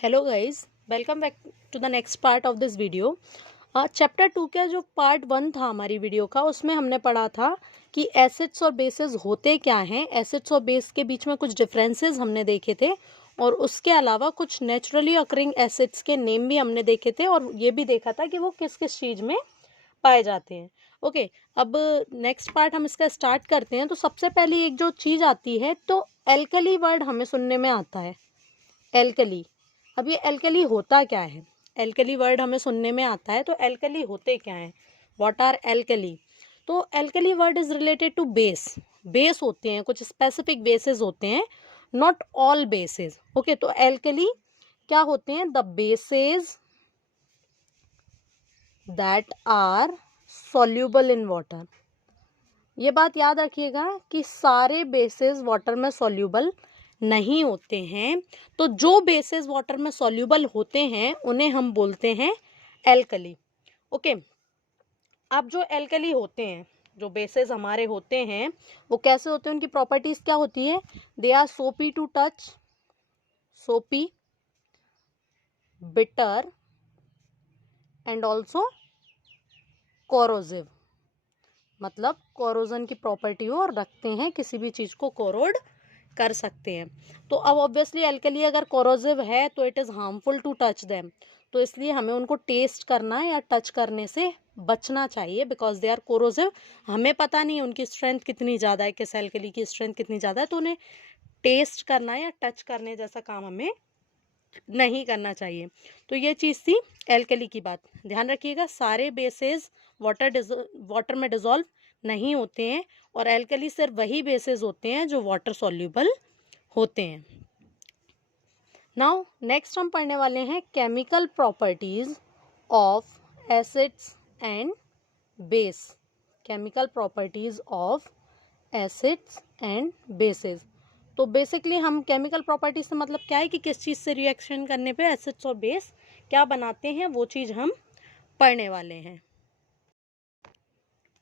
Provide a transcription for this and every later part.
Hello guys, welcome back to the next part of this video. Chapter 2 का जो part 1 था हमारी video का, उसमें हमने पढ़ा था कि एसिड्स और बेसेस होते क्या हैं। एसिड्स और बेस के बीच में कुछ डिफरेंसेस हमने देखे थे और उसके अलावा कुछ नेचुरली अकरिंग एसिड्स के नेम भी हमने देखे थे और ये भी देखा था कि वो किस किस चीज़ में पाए जाते हैं। ओके, अब नेक्स्ट पार्ट हम इसका स्टार्ट करते हैं। तो सबसे पहले एक जो चीज़ आती है, तो एल्कली वर्ड हमें सुनने में आता है, एल्कली। अब ये एल्कली होता क्या है? एल्कली वर्ड हमें सुनने में आता है, तो एल्कली होते क्या हैं? What are alkali? तो alkali word is related to base. Base होते हैं, कुछ स्पेसिफिक बेसेस होते हैं, नॉट ऑल बेसेस। ओके, तो एल्कली क्या होते हैं? The bases that are soluble in water. ये बात याद रखिएगा कि सारे बेसेस वाटर में सॉल्यूबल नहीं होते हैं। तो जो बेसेस वाटर में सॉल्यूबल होते हैं उन्हें हम बोलते हैं एल्कली। ओके, अब जो एल्कली होते हैं, जो बेसेस हमारे होते हैं, वो कैसे होते हैं? उनकी प्रॉपर्टीज क्या होती है? दे आर सोपी टू टच, सोपी, बिटर एंड ऑल्सो कोरोसिव। मतलब कोरोजन की प्रॉपर्टी हो और रखते हैं, किसी भी चीज को कोरोड कर सकते हैं। तो अब ऑब्वियसली एल्कली अगर कोरोसिव है तो it is harmful to touch them, तो इसलिए हमें उनको टेस्ट करना या टच करने से बचना चाहिए, बिकॉज दे आर कोरोसिव। हमें पता नहीं उनकी स्ट्रेंथ कितनी ज़्यादा है, किस एल्कली की स्ट्रेंथ कितनी ज़्यादा है, तो उन्हें टेस्ट करना या टच करने जैसा काम हमें नहीं करना चाहिए। तो ये चीज़ थी एल्कली की बात। ध्यान रखिएगा, सारे बेसेस वाटर में डिजोल्व नहीं होते हैं और एल्कली सिर्फ वही बेसेस होते हैं जो वाटर सॉल्यूबल होते हैं। नाउ नेक्स्ट हम पढ़ने वाले हैं chemical properties of acids and base. Chemical properties of acids and bases. तो बेसिकली हम केमिकल प्रॉपर्टीज से मतलब क्या है कि किस चीज़ से रिएक्शन करने पे एसिड्स और बेस क्या बनाते हैं, वो चीज़ हम पढ़ने वाले हैं।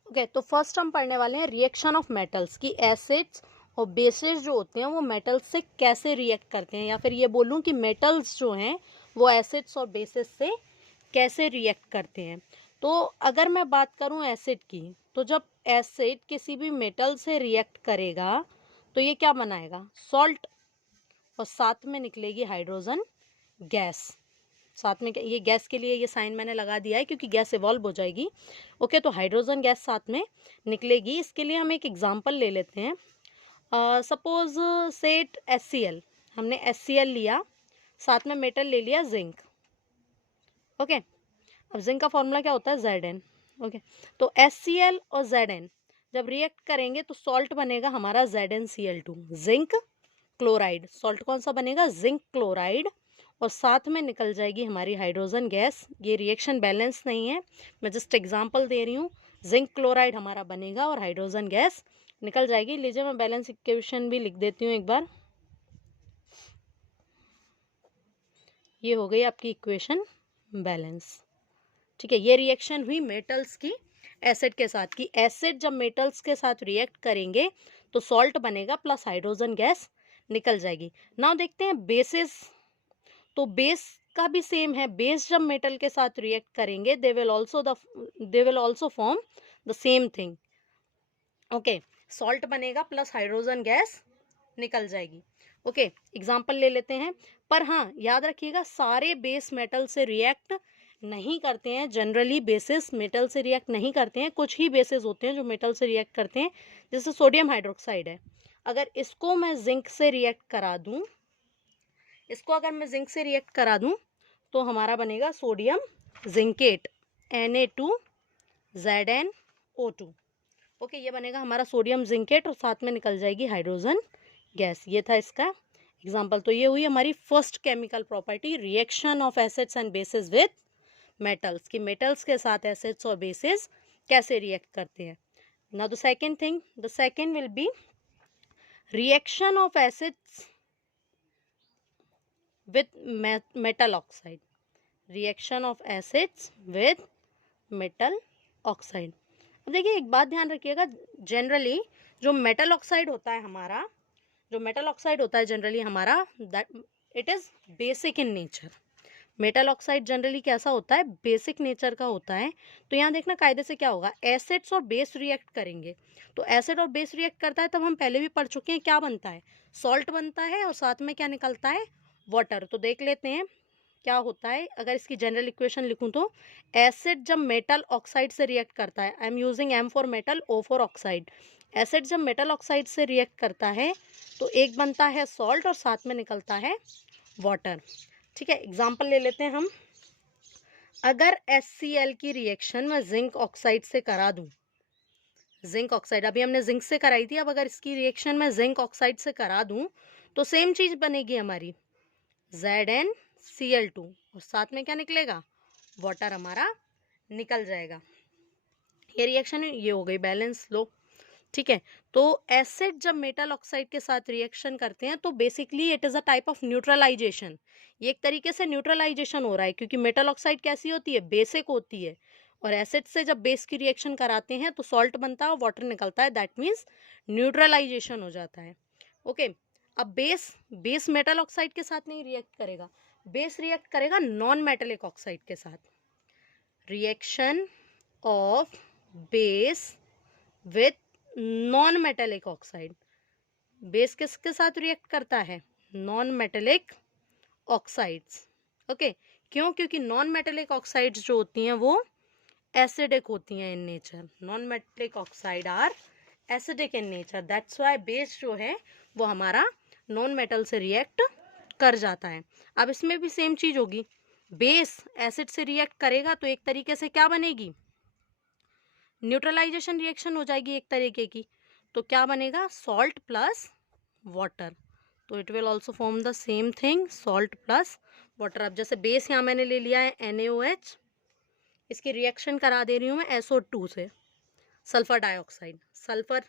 ओके, तो फर्स्ट हम पढ़ने वाले हैं रिएक्शन ऑफ मेटल्स की एसिड्स और बेसेस जो होते हैं वो मेटल्स से कैसे रिएक्ट करते हैं, या फिर ये बोलूँ कि मेटल्स जो हैं वो एसिड्स और बेसेस से कैसे रिएक्ट करते हैं। तो अगर मैं बात करूं एसिड की, तो जब एसिड किसी भी मेटल से रिएक्ट करेगा तो ये क्या बनाएगा? सॉल्ट, और साथ में निकलेगी हाइड्रोजन गैस। साथ में ये गैस के लिए ये साइन मैंने लगा दिया है क्योंकि गैस इवॉल्व हो जाएगी। ओके, तो हाइड्रोजन गैस साथ में निकलेगी। इसके लिए हम एक एग्जांपल ले लेते हैं। सपोज सेट HCl, हमने HCl लिया, साथ में मेटल ले लिया जिंक। ओके, अब जिंक का फॉर्मूला क्या होता है? Zn। ओके, तो HCl और Zn जब रिएक्ट करेंगे तो सॉल्ट बनेगा हमारा ZnCl2, जिंक क्लोराइड। सॉल्ट कौन सा बनेगा? Zinc chloride. और साथ में निकल जाएगी हमारी हाइड्रोजन गैस। ये रिएक्शन बैलेंस नहीं है, मैं जस्ट एग्जांपल दे रही हूँ। जिंक क्लोराइड हमारा बनेगा और हाइड्रोजन गैस निकल जाएगी। लीजिए मैं बैलेंस इक्वेशन भी लिख देती हूँ एक बार। ये हो गई आपकी इक्वेशन बैलेंस। ठीक है, ये रिएक्शन हुई मेटल्स की एसिड के साथ, कि एसिड जब मेटल्स के साथ रिएक्ट करेंगे तो सॉल्ट बनेगा प्लस हाइड्रोजन गैस निकल जाएगी। नाउ देखते हैं बेसिस। तो बेस का भी सेम है। बेस जब मेटल के साथ रिएक्ट करेंगे they will also form the same thing. Okay, salt बनेगा प्लस हाइड्रोजन गैस निकल जाएगी। ओके, एग्जाम्पल ले लेते हैं। पर हाँ, याद रखिएगा सारे बेस मेटल से रिएक्ट नहीं करते हैं। जनरली बेसिस मेटल से रिएक्ट नहीं करते हैं, कुछ ही बेसिस होते हैं जो मेटल से रिएक्ट करते हैं। जैसे सोडियम हाइड्रोक्साइड है, अगर इसको मैं जिंक से रिएक्ट करा दूं, तो हमारा बनेगा सोडियम जिंकेट, Na2ZnO2। ओके, ये बनेगा हमारा सोडियम जिंकेट और साथ में निकल जाएगी हाइड्रोजन गैस। ये था इसका एग्जाम्पल। तो ये हुई हमारी first chemical property, reaction of acids and basis with metals, कि मेटल्स के साथ एसिड्स और बेसिस कैसे रिएक्ट करते हैं। Now the second will be reaction of acids with metal oxide। Reaction of acids with metal oxide. अब देखिए एक बात ध्यान रखिएगा, जनरली जो मेटल ऑक्साइड होता है हमारा, जनरली हमारा, that it is basic in nature. Metal oxide generally कैसा होता है, बेसिक नेचर का होता है। तो यहाँ देखना कायदे से क्या होगा, एसिड्स और बेस रिएक्ट करेंगे। तो एसिड और बेस रिएक्ट करता है, तब हम पहले भी पढ़ चुके हैं, क्या बनता है, सॉल्ट बनता है और साथ में क्या निकलता है, वाटर। तो देख लेते हैं क्या होता है। अगर इसकी जनरल इक्वेशन लिखूं तो एसिड जब मेटल ऑक्साइड से रिएक्ट करता है, I am using M for metal, O for oxide. Acid जब मेटल ऑक्साइड से रिएक्ट करता है तो एक बनता है सॉल्ट और साथ में निकलता है वाटर। ठीक है, एग्जाम्पल ले लेते हैं हम। अगर HCl की रिएक्शन मैं जिंक ऑक्साइड से करा दूं, जिंक ऑक्साइड अभी हमने जिंक से कराई थी, अब अगर इसकी रिएक्शन मैं जिंक ऑक्साइड से करा दूं तो सेम चीज बनेगी हमारी ZnCl2 और साथ में क्या निकलेगा, वाटर हमारा निकल जाएगा। ये रिएक्शन ये हो गई बैलेंस लो। ठीक है, तो एसिड जब मेटल ऑक्साइड के साथ रिएक्शन करते हैं तो basically it is a type of neutralisation. ये एक तरीके से न्यूट्रलाइजेशन हो रहा है, क्योंकि मेटल ऑक्साइड कैसी होती है, बेसिक होती है, और एसिड से जब बेस की रिएक्शन कराते हैं तो सॉल्ट बनता है और वाटर निकलता है, दैट मीन्स न्यूट्रलाइजेशन हो जाता है। ओके, अब बेस मेटल ऑक्साइड के साथ नहीं रिएक्ट करेगा, बेस रिएक्ट करेगा नॉन मेटेलिक ऑक्साइड के साथ। Reaction of base with non metallic oxide, base किसके साथ रिएक्ट करता है, नॉन मेटेलिक ऑक्साइड्स। ओके, क्यों, क्योंकि नॉन मेटेलिक ऑक्साइड्स जो होती हैं वो एसिडिक होती हैं in nature, non metallic oxide are acidic in nature, that's why base जो है वो हमारा नॉन मेटल से रिएक्ट कर जाता है। अब इसमें भी सेम चीज होगी, बेस एसिड से रिएक्ट करेगा तो एक तरीके से क्या बनेगी, न्यूट्रलाइजेशन रिएक्शन हो जाएगी एक तरीके की। तो क्या बनेगा, सॉल्ट प्लस वाटर, तो it will also form the same thing, salt plus water. अब जैसे बेस यहाँ मैंने ले लिया है NaOH, इसकी रिएक्शन करा दे रही हूँ मैं SO2 से, सल्फर डाइऑक्साइड। सल्फर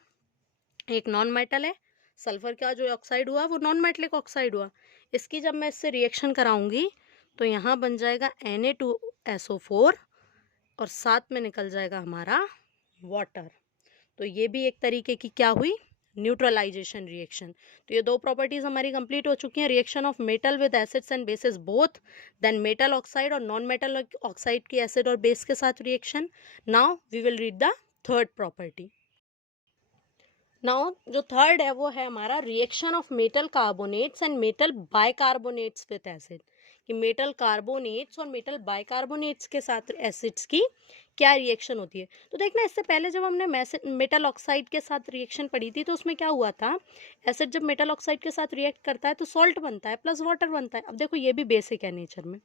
एक नॉन मेटल है, सल्फर का जो ऑक्साइड हुआ वो नॉन मेटलिक ऑक्साइड हुआ। इसकी जब मैं इससे रिएक्शन कराऊंगी तो यहाँ बन जाएगा Na2SO4 और साथ में निकल जाएगा हमारा वाटर। तो ये भी एक तरीके की क्या हुई, न्यूट्रलाइजेशन रिएक्शन। तो ये दो प्रॉपर्टीज हमारी कंप्लीट हो चुकी हैं, reaction of metal with acids and bases both, then metal oxide और नॉन मेटल ऑक्साइड की एसिड और बेस के साथ reaction. Now we will read the third property. Now जो थर्ड है वो है हमारा reaction of metal carbonates and metal bicarbonates with acid, कि मेटल कार्बोनेट्स और मेटल बाइकार्बोनेट्स के साथ एसिड्स की क्या रिएक्शन होती है। तो देखना, इससे पहले जब हमने मेटल ऑक्साइड के साथ रिएक्शन पढ़ी थी तो उसमें क्या हुआ था, एसिड जब मेटल ऑक्साइड के साथ रिएक्ट करता है तो सॉल्ट बनता है प्लस वाटर बनता है। अब देखो ये भी बेसिक है नेचर में,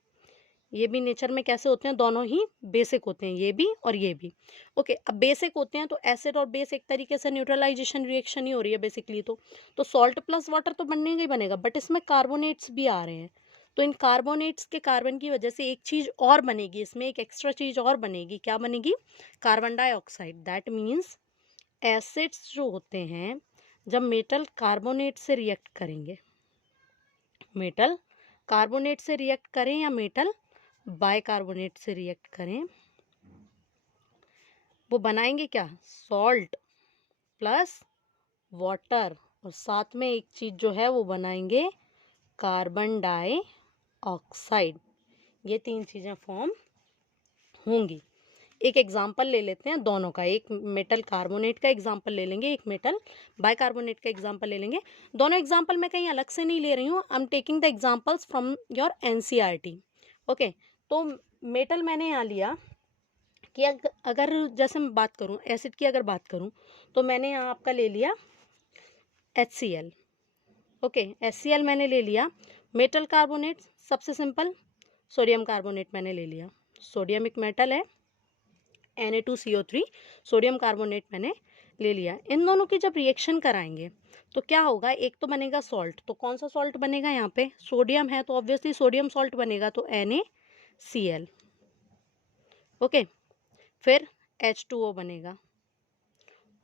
ये भी नेचर में कैसे होते हैं, दोनों ही बेसिक होते हैं, ये भी और ये भी। ओके, अब बेसिक होते हैं तो एसिड और बेस एक तरीके से न्यूट्रलाइजेशन रिएक्शन ही हो रही है बेसिकली। तो सॉल्ट प्लस वाटर तो बनने ही बनेगा, बट इसमें कार्बोनेट्स भी आ रहे हैं। तो इन कार्बोनेट्स के कार्बन की वजह से एक चीज और बनेगी, इसमें एक एक्स्ट्रा चीज और बनेगी, क्या बनेगी, carbon dioxide. That means acids जो होते हैं जब मेटल कार्बोनेट से रिएक्ट करेंगे, मेटल कार्बोनेट से रिएक्ट करें या मेटल बाइकार्बोनेट से रिएक्ट करें, वो बनाएंगे क्या, सॉल्ट प्लस वाटर और साथ में एक चीज जो है वो बनाएंगे कार्बन डाइऑक्साइड। ये तीन चीजें फॉर्म होंगी। एक एग्जाम्पल ले लेते हैं दोनों का, एक मेटल कार्बोनेट का एग्जाम्पल ले लेंगे, एक मेटल बाइकार्बोनेट का एग्जाम्पल ले लेंगे। दोनों एग्जाम्पल मैं कहीं अलग से नहीं ले रही हूँ, I am taking the examples from your NCERT। Okay, तो मेटल मैंने यहाँ लिया कि अगर जैसे मैं बात करूँ एसिड की, अगर बात करूँ तो मैंने यहाँ आपका ले लिया HCl। ओके, HCl मैंने ले लिया। मेटल कार्बोनेट सबसे सिंपल सोडियम कार्बोनेट मैंने ले लिया, सोडियम एक मेटल है, Na2CO3 सोडियम कार्बोनेट मैंने ले लिया। इन दोनों की जब रिएक्शन कराएंगे तो क्या होगा, एक तो बनेगा सॉल्ट, तो कौन सा सॉल्ट बनेगा, यहाँ पे सोडियम है तो ऑब्वियसली सोडियम सॉल्ट बनेगा, तो NaCl। ओके, फिर H2O बनेगा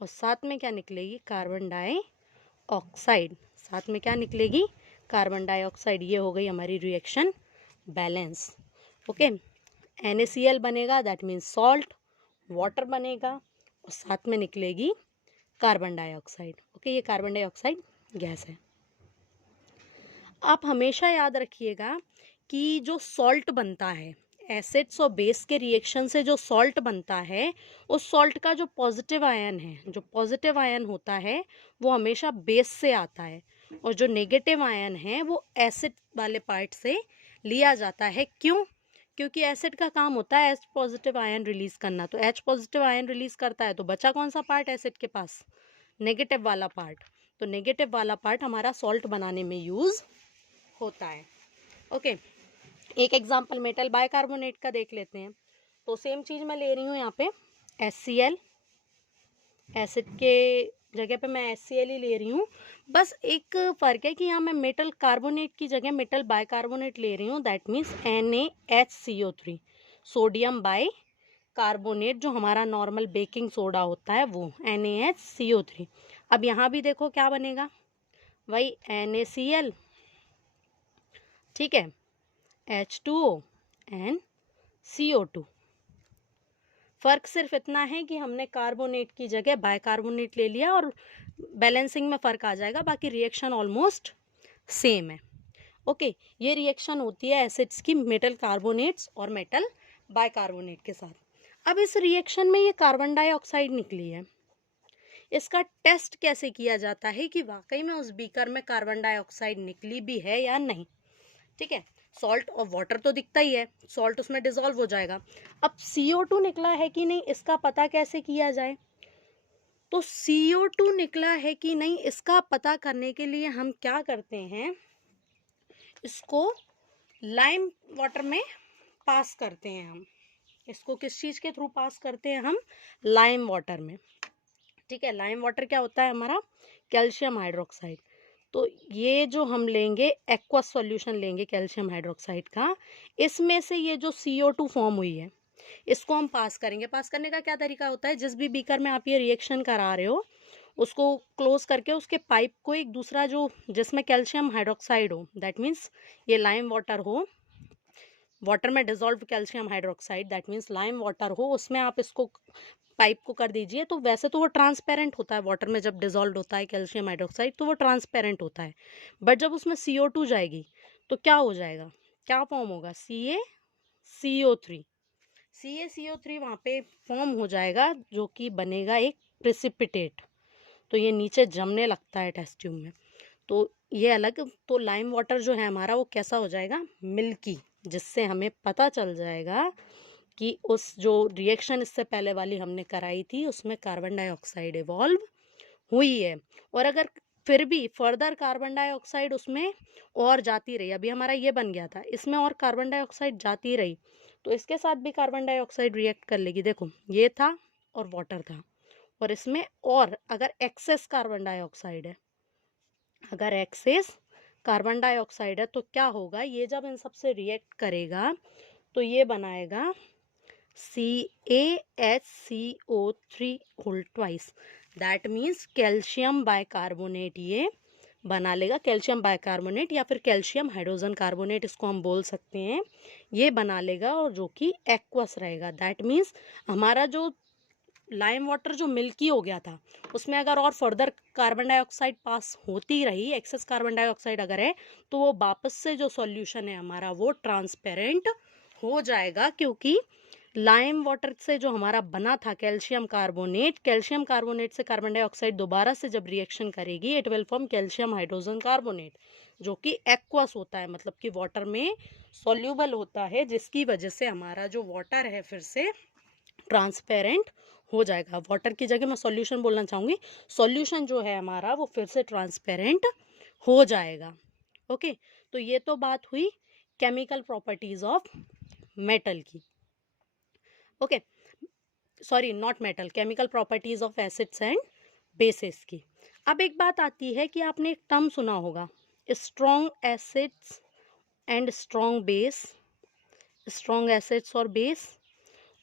और साथ में क्या निकलेगी, कार्बन डाइऑक्साइड, साथ में क्या निकलेगी, कार्बन डाइऑक्साइड। ये हो गई हमारी रिएक्शन बैलेंस। ओके, NaCl बनेगा, दैट मीन्स सॉल्ट, वाटर बनेगा और साथ में निकलेगी कार्बन डाइऑक्साइड। ओके, ये कार्बन डाइऑक्साइड गैस है। आप हमेशा याद रखिएगा कि जो सॉल्ट बनता है, एसिड्स और बेस के रिएक्शन से जो सॉल्ट बनता है, उस सॉल्ट का जो पॉजिटिव आयन है, जो पॉजिटिव आयन होता है वो हमेशा बेस से आता है, और जो नेगेटिव आयन है वो एसिड वाले पार्ट से लिया जाता है। क्यों? क्योंकि एसिड का काम होता है एच पॉजिटिव आयन रिलीज करना, तो एच पॉजिटिव आयन रिलीज करता है तो बचा कौन सा पार्ट एसिड के पास? नेगेटिव वाला पार्ट। तो नेगेटिव वाला पार्ट हमारा सॉल्ट बनाने में यूज होता है। ओके, एक एग्जांपल मेटल बाइकार्बोनेट का देख लेते हैं। तो सेम चीज़ मैं ले रही हूँ यहाँ पे HCl, एसिड के जगह पे मैं HCl ही ले रही हूँ। बस एक फ़र्क है कि यहाँ मैं मेटल कार्बोनेट की जगह मेटल बाइकार्बोनेट ले रही हूँ, that means NaHCO3, sodium by carbonate, जो हमारा नॉर्मल बेकिंग सोडा होता है वो NaHCO3। अब यहाँ भी देखो क्या बनेगा, वही NaCl, ठीक है, H2O एंड CO2। फ़र्क सिर्फ इतना है कि हमने कार्बोनेट की जगह बाइकार्बोनेट ले लिया और बैलेंसिंग में फ़र्क आ जाएगा, बाकी रिएक्शन ऑलमोस्ट सेम है। ओके, ये रिएक्शन होती है एसिड्स की मेटल कार्बोनेट्स और मेटल बाइकार्बोनेट के साथ। अब इस रिएक्शन में ये कार्बन डाइऑक्साइड निकली है, इसका टेस्ट कैसे किया जाता है कि वाकई में उस बीकर में कार्बन डाइऑक्साइड निकली भी है या नहीं। ठीक है, सॉल्ट और वाटर तो दिखता ही है, सॉल्ट उसमें डिजोल्व हो जाएगा। अब CO2 निकला है कि नहीं, इसका पता कैसे किया जाए? तो CO2 निकला है कि नहीं इसका पता करने के लिए हम क्या करते हैं, इसको लाइम वाटर में पास करते हैं हम। इसको किस चीज़ के थ्रू पास करते हैं हम? लाइम वाटर में। ठीक है, लाइम वाटर क्या होता है हमारा? Calcium hydroxide. तो ये जो हम लेंगे एक्वा सॉल्यूशन लेंगे कैल्शियम हाइड्रोक्साइड का, इसमें से ये जो CO2 फॉर्म हुई है इसको हम पास करेंगे। पास करने का क्या तरीका होता है, जिस भी बीकर में आप ये रिएक्शन करा रहे हो उसको क्लोज करके उसके पाइप को एक दूसरा जो जिसमें कैल्शियम हाइड्रोक्साइड हो, दैट मीन्स ये लाइम वाटर हो, वाटर में dissolve calcium hydroxide that means lime water हो, उसमें आप इसको पाइप को कर दीजिए। तो वैसे तो वो ट्रांसपेरेंट होता है, वाटर में जब डिजोल्व होता है कैल्शियम हाइड्रोक्साइड तो वो ट्रांसपेरेंट होता है, बट जब उसमें CO2 जाएगी तो क्या हो जाएगा, क्या फॉर्म होगा? CaCO3। CaCO3 वहाँ पे फॉर्म हो जाएगा जो कि बनेगा एक प्रेसिपिटेट। तो ये नीचे जमने लगता है टेस्ट ट्यूब में, तो ये अलग। तो लाइम वाटर जो है हमारा वो कैसा हो जाएगा? मिल्की, जिससे हमें पता चल जाएगा कि उस जो रिएक्शन इससे पहले वाली हमने कराई थी उसमें कार्बन डाइऑक्साइड इवॉल्व हुई है। और अगर फिर भी फर्दर कार्बन डाइऑक्साइड उसमें और जाती रही, अभी हमारा ये बन गया था, इसमें और कार्बन डाइऑक्साइड जाती रही तो इसके साथ भी कार्बन डाइऑक्साइड रिएक्ट कर लेगी। देखो ये था और वाटर था, और इसमें और अगर एक्सेस कार्बन डाइऑक्साइड है, अगर एक्सेस कार्बन डाइऑक्साइड है तो क्या होगा, ये जब इन सब से रिएक्ट करेगा तो ये बनाएगा CaHCO3 whole twice, that means calcium bicarbonate ये बना लेगा। कैल्शियम बाइकार्बोनेट या फिर कैल्शियम हाइड्रोजन कार्बोनेट इसको हम बोल सकते हैं, ये बना लेगा और जो कि एक्वस रहेगा। दैट मीन्स हमारा जो लाइम वाटर जो मिल्की हो गया था उसमें अगर और फर्दर कार्बन डाइऑक्साइड पास होती रही, एक्सेस कार्बन डाइऑक्साइड अगर है, तो वो वापस से जो सॉल्यूशन है हमारा वो ट्रांसपेरेंट हो जाएगा, क्योंकि लाइम वाटर से जो हमारा बना था कैल्शियम कार्बोनेट से कार्बन डाइऑक्साइड दोबारा से जब रिएक्शन करेगी it will form calcium hydrogen carbonate, जो कि एक्वस होता है, मतलब कि वाटर में सॉल्यूबल होता है, जिसकी वजह से हमारा जो वाटर है फिर से ट्रांसपेरेंट हो जाएगा। वाटर की जगह मैं सॉल्यूशन बोलना चाहूँगी, सॉल्यूशन जो है हमारा वो फिर से ट्रांसपेरेंट हो जाएगा। ओके, तो ये तो बात हुई केमिकल प्रॉपर्टीज ऑफ मेटल की। Okay, sorry not metal, chemical properties of acids and basis की। अब एक बात आती है कि आपने एक टर्म सुना होगा, strong acids and strong base, strong acids और बेस,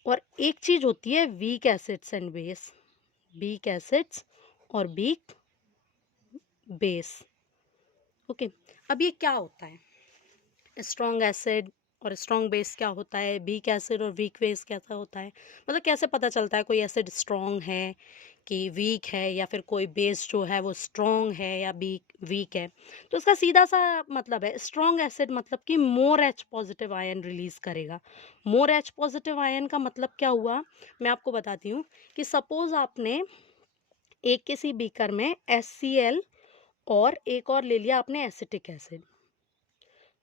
और एक चीज होती है weak acids and base, weak acids और वीक बेस। ओके, अब ये क्या होता है, स्ट्रॉन्ग एसिड और स्ट्रॉन्ग बेस क्या होता है, वीक एसिड और वीक बेस कैसा होता है, मतलब कैसे पता चलता है कोई एसिड स्ट्रॉन्ग है कि वीक है या फिर कोई बेस जो है वो स्ट्रॉन्ग है या वीक है, तो इसका सीधा सा मतलब है स्ट्रॉन्ग एसिड मतलब कि more H positive ion release करेगा। मोर एच पॉजिटिव आयन का मतलब क्या हुआ, मैं आपको बताती हूँ कि सपोज आपने एक किसी बीकर में HCl और एक और ले लिया आपने एसिटिक एसिड,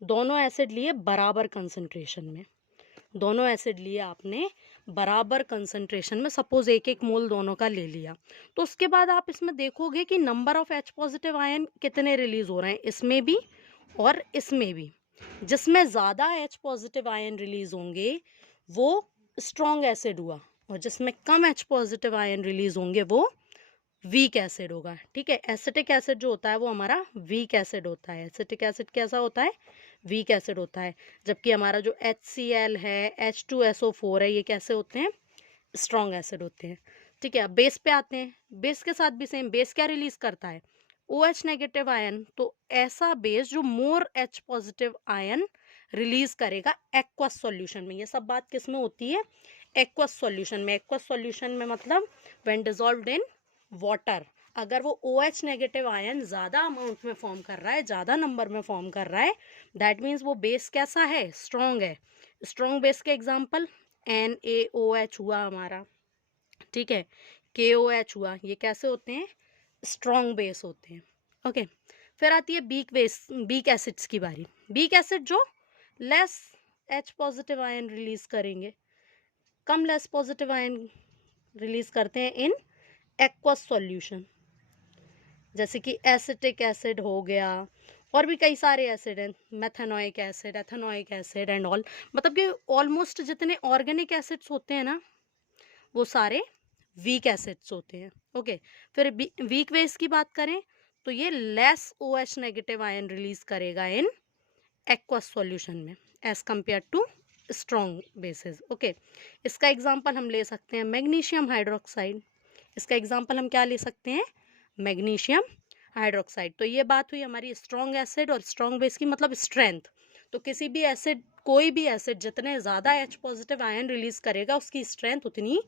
दोनों एसिड लिए बराबर कंसंट्रेशन में, दोनों एसिड लिए आपने बराबर कंसंट्रेशन में, सपोज 1-1 मोल दोनों का ले लिया, तो उसके बाद आप इसमें देखोगे कि number of H positive ion कितने रिलीज हो रहे हैं, इसमें भी और इसमें भी। जिसमें ज़्यादा H पॉजिटिव आयन रिलीज होंगे वो स्ट्रॉन्ग एसिड हुआ, और जिसमें कम H पॉजिटिव आयन रिलीज होंगे वो वीक एसिड होगा। ठीक है, एसिटिक एसिड जो होता है वो हमारा वीक एसिड होता है। एसिटिक एसिड कैसा होता है, वीक एसिड होता है। जबकि हमारा जो HCl है, H2SO4 है, ये कैसे होते हैं, स्ट्रॉन्ग एसिड होते हैं। ठीक है, अब बेस पे आते हैं। बेस के साथ भी सेम, बेस क्या रिलीज करता है, OH नेगेटिव आयन। तो ऐसा बेस जो मोर H पॉजिटिव आयन रिलीज करेगा एक्वस सॉल्यूशन में। ये सब बात किस में होती है, एक्वस सॉल्यूशन में। एक्वस सॉल्यूशन में मतलब व्हेन डिसॉल्व्ड इन वाटर, अगर वो OH नेगेटिव आयन ज़्यादा अमाउंट में फॉर्म कर रहा है, ज़्यादा नंबर में फॉर्म कर रहा है, दैट मीन्स वो बेस कैसा है, स्ट्रॉन्ग है। स्ट्रॉन्ग बेस के एग्जाम्पल NaOH हुआ हमारा, ठीक है, KOH हुआ, ये कैसे होते हैं, स्ट्रॉन्ग बेस होते हैं। ओके, फिर आती है वीक एसिड्स की बारी। वीक एसिड जो less H positive ion release करेंगे, कम लेस पॉजिटिव आयन रिलीज करते हैं इन एक्वस सॉल्यूशन, जैसे कि एसिटिक एसिड हो गया, और भी कई सारे एसिड हैं, methanoic acid, ethanoic acid and all. मतलब कि ऑलमोस्ट जितने ऑर्गेनिक एसिड्स होते हैं ना, वो सारे वीक एसिड्स होते हैं। ओके, फिर वीक बेस की बात करें तो ये less OH negative ion release करेगा इन एक्वस सॉल्यूशन में as compare to strong bases. Okay, इसका एग्जांपल हम ले सकते हैं मैग्नीशियम हाइड्रोक्साइड। इसका एग्जांपल हम क्या ले सकते हैं, मैग्नीशियम हाइड्रोक्साइड। तो ये बात हुई हमारी स्ट्रॉन्ग एसिड और स्ट्रॉन्ग बेस की, मतलब स्ट्रेंथ। तो किसी भी एसिड, कोई भी एसिड जितने ज़्यादा H पॉजिटिव आयन रिलीज करेगा उसकी स्ट्रेंथ उतनी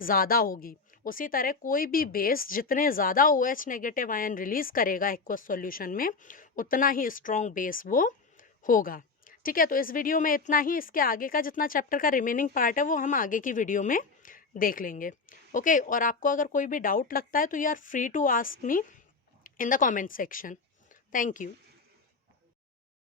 ज़्यादा होगी। उसी तरह कोई भी बेस जितने ज़्यादा OH नेगेटिव आयन रिलीज करेगा एक्वस सॉल्यूशन में, उतना ही स्ट्रॉन्ग बेस वो होगा। ठीक है, तो इस वीडियो में इतना ही। इसके आगे का जितना चैप्टर का रिमेनिंग पार्ट है वो हम आगे की वीडियो में देख लेंगे। ओके, और आपको अगर कोई भी डाउट लगता है तो you are free to ask me in the comment section. Thank you.